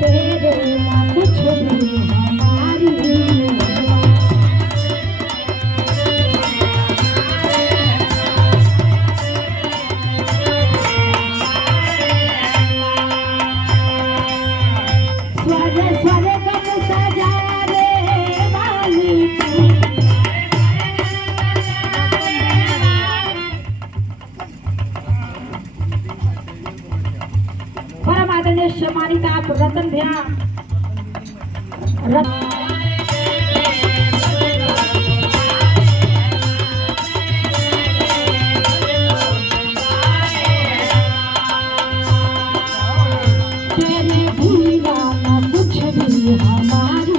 तेरे ना कुछ भी हमारी स्वर्ग स्वर्ग में सजाने वाली तू परम आदरणीय सम्मानित आप रतन भैया तेरे भूलना ना कुछ भी हमारी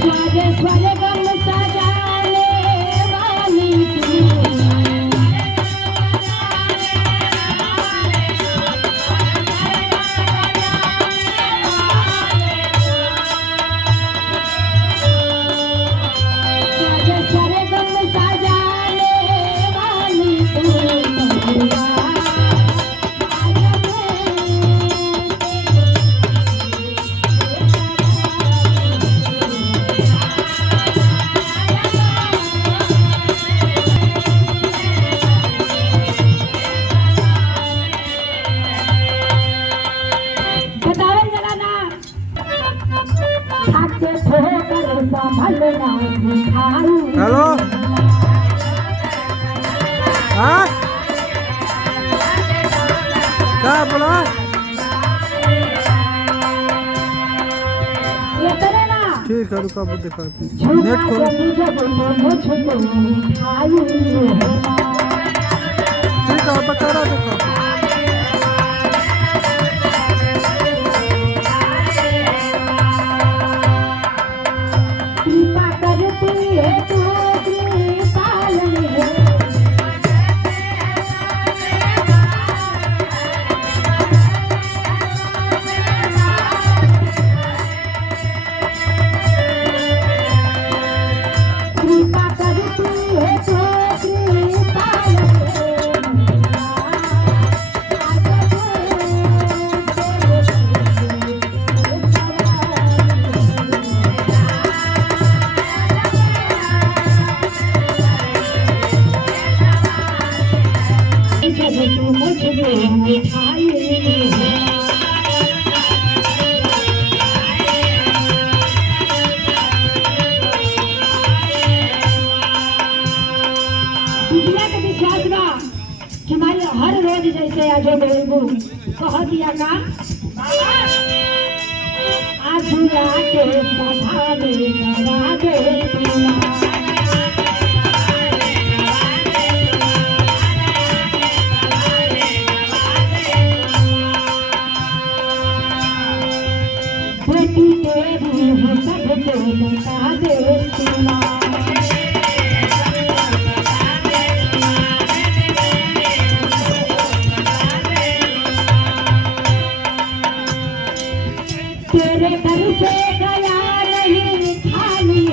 स्वर्ग स्वर्ग में सजाने वाली तू स्वर्ग स्वर्ग में सजाने वाली तू बताओ जरा ना आके ठोकर संभलना सिखाई हेलो हाँ क्या बोला ये तेरे ना ठीक है रुका दिखाती झूठा नेट खोलो जब जब मुझको मिठाई ठीक है बता रहा देखो कृपा करती है तू कृपालन है कृपा करती है तू कृपालन जब तू मुझे मिठाई दुनिया के विश्वास बा कि मारे हर रोज जैसे आजो बेलबू कह दिया का आज के सभा में गवा दे बेटी तेरी है सबको बता दे तेरे घर से गया नहीं खाली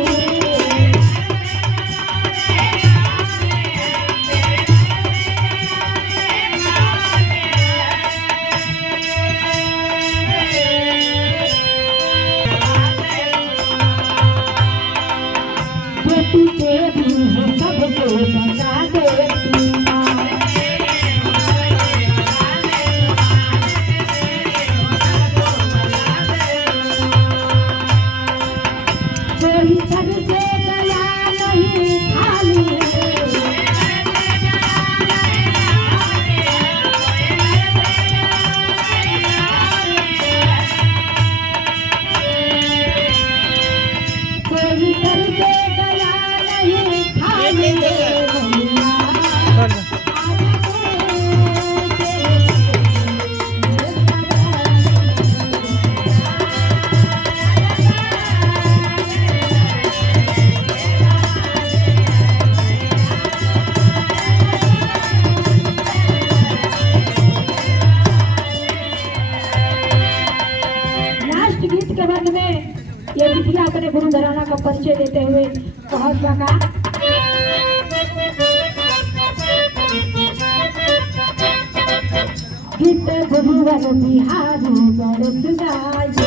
बेटी तेरी है सबको बता दे कोई घर से गया नहीं खाली कोई घर से गया नहीं खाली देते हुए बहुत बका गीत भुवन बिहारी बड़ सुनाई